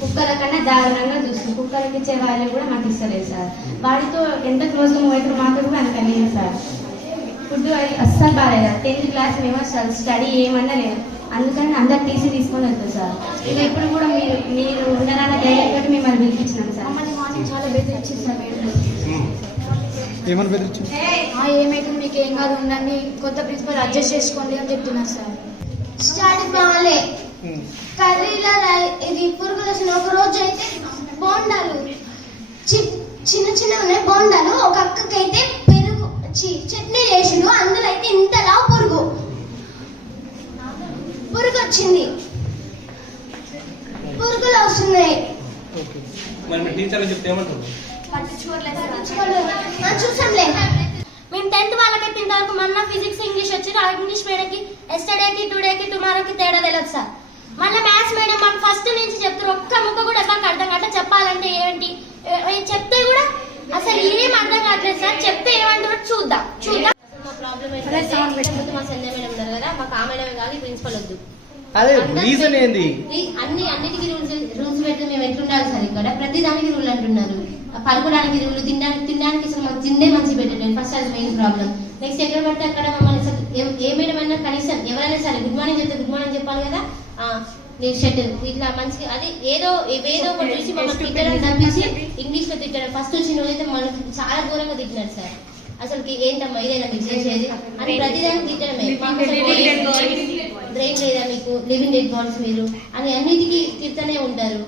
కుక్కల కన్నా దారుణంగా చూస్తుంది. కుక్కలకి ఇచ్చే వాల్యూ కూడా మాకు ఇస్తలేదు సార్. వాడితో ఎంత క్లోజ్గా మూవ్ అవుతారు మాకు కూడా అంత లేదు సార్. ఫుడ్ అది అస్సలు బాగాలేదు. 10th క్లాస్ మేము అసలు స్టడీ ఏమన్నా లేదు. అందుకని అందరు తీసుకొని వెళ్తారు సార్. ఇక ఇప్పుడు కూడా మీరు ఉండరాన్న ధైర్యం తోటి మిమ్మల్ని పిలిపించినాం సార్. మమ్మల్ని మార్నింగ్ చాలా బెదిరించింది సార్. ఏమైనా బెదిరించింది? ఏమైతే మీకు ఏం కాదు ఉండండి, కొత్త ప్రిన్సిపల్ అడ్జస్ట్ చేసుకోండి అని చెప్తున్నారు సార్. స్టడీ బాగాలే, కర్రీలో ఇది పురుగులు వచ్చిన. ఒక రోజు అయితే బోండాలు చిన్న చిన్న ఉన్నాయి బోండాలు. ఒక అక్కకైతే పెరుగు చట్నీ చేసిండు, అందులో అయితే ఇంతలా పురుగు వచ్చింది. పురుగులు వస్తున్నాయి. చూసాంలే. మేము 10th వాళ్ళకైతే ఇంతవరకు మొన్న ఫిజిక్స్ ఇంగ్లీష్ వచ్చి ఇంగ్లీష్ మేడంకి ఎస్టర్డేకి టుడేకి టుమారోకి తేడా తెలియదు సార్. మళ్ళీ మ్యాథ్స్ మేడం మాకు ఫస్ట్ నుంచి చెప్తారు, ఒక్క ముక్క కూడా మాకు అర్థం కావట్లేదు. చెప్పాలంటే ఏంటి చెప్తే కూడా అసలు ఏం అర్థం కావట్లేదు సార్. చెప్తే ఏమంటారో చూద్దాం. మా ప్రాబ్లం ఏంటంటే మా సంజయ్ మేడం ఉన్నారు కదా, మాకు ఆ మేడమే కాదు ప్రిన్సిపల్ వద్దు. అదే రీజన్ ఏంది? అన్నిటికీ రూల్స్ పెట్టి మేము ఎట్లుండాలి సార్. ఇక్కడ ప్రతి దానికి రూల్ అంటున్నారు. పడుకోవడానికి రూల్, తినడానికి అసలు మాకు తిండే మంచి పెట్టలేదు. ఫస్ట్ అది మెయిన్ ప్రాబ్లం. నెక్స్ట్ ఎక్కడ పడితే అక్కడ మమ్మల్ని ఏ మేడం అయినా కనీసం ఎవరైనా సరే గుడ్ మార్నింగ్ చెప్తే గుడ్ మార్నింగ్ చెప్పాలి కదా. నేను షర్ట్ ఇట్లా మంచిగా అది ఏదో ఒకటి చూసి మమ్మల్ని తిట్టడం తప్పించి ఇంగ్లీష్ లో తిట్టడం. ఫస్ట్ వచ్చిన రోజైతే మనకి చాలా దూరంగా తిట్టినారు సార్. అసలు ఏంటమ్మా ఇదేనా మీకు చేసేది అని ప్రతిదానికి తిట్టడమే. బ్రెయిన్ లేదా మీకు, లివింగ్ డెడ్ బాడీస్ మీరు అని అన్నిటికీ తిడుతూనే ఉంటారు.